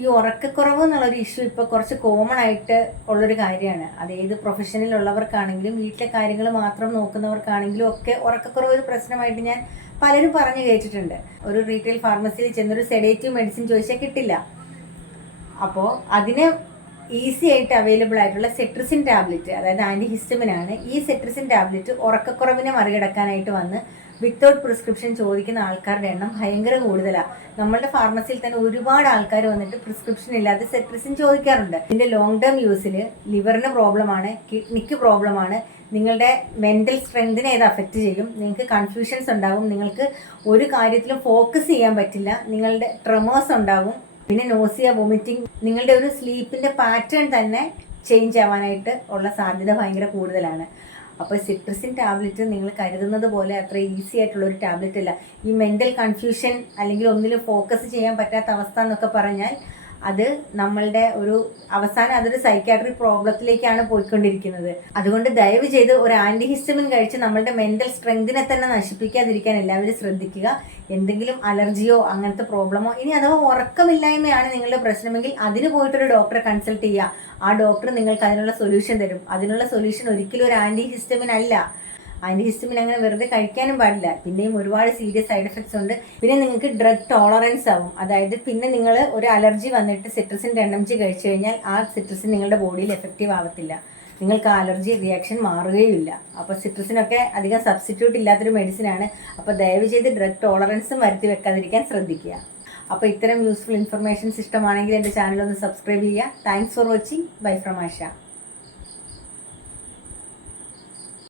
ഈ ഉറക്കക്കുറവ് എന്നുള്ളൊരു ഇഷ്യൂ ഇപ്പോൾ കുറച്ച് കോമൺ ആയിട്ട് ഉള്ളൊരു കാര്യമാണ്. അത് ഏത് പ്രൊഫഷനിലുള്ളവർക്കാണെങ്കിലും വീട്ടിലെ കാര്യങ്ങൾ മാത്രം നോക്കുന്നവർക്കാണെങ്കിലും ഒക്കെ ഉറക്കക്കുറവ് ഒരു പ്രശ്നമായിട്ട് ഞാൻ പലരും പറഞ്ഞു കേട്ടിട്ടുണ്ട്. ഒരു റീറ്റെയിൽ ഫാർമസിയിൽ ചെന്നൊരു സെഡേറ്റീവ് മെഡിസിൻ ചോദിച്ചാൽ കിട്ടില്ല. അപ്പോൾ അതിന് ഈസി ആയിട്ട് അവൈലബിൾ ആയിട്ടുള്ള സെട്രിസിൻ ടാബ്ലറ്റ്, അതായത് ആൻറ്റിഹിസ്റ്റമിനാണ്. ഈ സെട്രിസിൻ ടാബ്ലറ്റ് ഉറക്കക്കുറവിനെ മറികടക്കാനായിട്ട് വന്ന് വിത്തൗട്ട് പ്രിസ്ക്രിപ്ഷൻ ചോദിക്കുന്ന ആൾക്കാരുടെ എണ്ണം ഭയങ്കര കൂടുതലാണ്. നമ്മളുടെ ഫാർമസിയിൽ തന്നെ ഒരുപാട് ആൾക്കാർ വന്നിട്ട് പ്രിസ്ക്രിപ്ഷൻ ഇല്ലാതെ സെട്രിസിൻ ചോദിക്കാറുണ്ട്. ഇതിൻ്റെ ലോങ് ടേം യൂസിൽ ലിവറിന് പ്രോബ്ലമാണ്, കിഡ്നിക്ക് പ്രോബ്ലമാണ്, നിങ്ങളുടെ മെൻ്റൽ സ്ട്രെങ്തിനെ ഇത് അഫക്റ്റ് ചെയ്യും, നിങ്ങൾക്ക് കൺഫ്യൂഷൻസ് ഉണ്ടാകും, നിങ്ങൾക്ക് ഒരു കാര്യത്തിലും ഫോക്കസ് ചെയ്യാൻ പറ്റില്ല, നിങ്ങളുടെ ട്രെമേഴ്സ് ഉണ്ടാകും, പിന്നെ നോസിയ, വൊമിറ്റിംഗ്, നിങ്ങളുടെ ഒരു സ്ലീപ്പിൻ്റെ പാറ്റേൺ തന്നെ ചേഞ്ച് ആവാനായിട്ട് ഉള്ള സാധ്യത ഭയങ്കര കൂടുതലാണ്. അപ്പോൾ സിട്രസിൻ ടാബ്ലറ്റ് നിങ്ങൾ കരുതുന്നത് പോലെ അത്ര ഈസി ആയിട്ടുള്ള ഒരു ടാബ്ലറ്റ് അല്ല. ഈ മെൻ്റൽ കൺഫ്യൂഷൻ അല്ലെങ്കിൽ ഒന്നിലും ഫോക്കസ് ചെയ്യാൻ പറ്റാത്ത അവസ്ഥ എന്നൊക്കെ പറഞ്ഞാൽ അത് നമ്മളുടെ ഒരു അവസാനം അതൊരു സൈക്കാട്രിക് പ്രോബ്ലത്തിലേക്കാണ് പോയിക്കൊണ്ടിരിക്കുന്നത്. അതുകൊണ്ട് ദയവ് ചെയ്ത് ഒരു ആൻറ്റിഹിസ്റ്റമിൻ കഴിച്ച് നമ്മളുടെ മെൻ്റൽ സ്ട്രെങ്തിനെ തന്നെ നശിപ്പിക്കാതിരിക്കാൻ എല്ലാവരും ശ്രദ്ധിക്കുക. എന്തെങ്കിലും അലർജിയോ അങ്ങനത്തെ പ്രോബ്ലമോ, ഇനി അഥവാ ഉറക്കമില്ലായ്മയാണ് നിങ്ങളുടെ പ്രശ്നമെങ്കിൽ അതിന് പോയിട്ടൊരു ഡോക്ടറെ കൺസൾട്ട് ചെയ്യുക. ആ ഡോക്ടർ നിങ്ങൾക്ക് അതിനുള്ള സൊല്യൂഷൻ തരും. അതിനുള്ള സൊല്യൂഷൻ ഒരിക്കലും ഒരു ആൻറ്റിഹിസ്റ്റമിൻ അല്ല. ആൻറ്റിഹിസ്റ്റമിൻ അങ്ങനെ വെറുതെ കഴിക്കാനും പാടില്ല. പിന്നെയും ഒരുപാട് സീരിയസ് സൈഡ് എഫക്ട്സ് ഉണ്ട്. പിന്നെ നിങ്ങൾക്ക് ഡ്രഗ് ടോളറൻസ് ആവും. അതായത് പിന്നെ നിങ്ങൾ ഒരു അലർജി വന്നിട്ട് സിട്രസിൻ 10 mg കഴിച്ചു കഴിഞ്ഞാൽ ആ സിട്രസിൻ നിങ്ങളുടെ ബോഡിയിൽ എഫക്റ്റീവ് ആവത്തില്ല, നിങ്ങൾക്ക് ആ അലർജി റിയാക്ഷൻ മാറുകയുമില്ല. അപ്പോൾ സിട്രസിനൊക്കെ അധികം സബ്സ്റ്റിറ്റ്യൂട്ട് ഇല്ലാത്തൊരു മെഡിസിനാണ്. അപ്പോൾ ദയവ് ചെയ്ത് ഡ്രഗ് ടോളറൻസും വരുത്തി വെക്കാതിരിക്കാൻ ശ്രദ്ധിക്കുക. അപ്പോൾ ഇത്തരം യൂസ്ഫുൾ ഇൻഫർമേഷൻസ് ഇഷ്ടമാണെങ്കിൽ എൻ്റെ ചാനൽ ഒന്ന് സബ്സ്ക്രൈബ് ചെയ്യുക. Thanks for watching. Bye from Asha.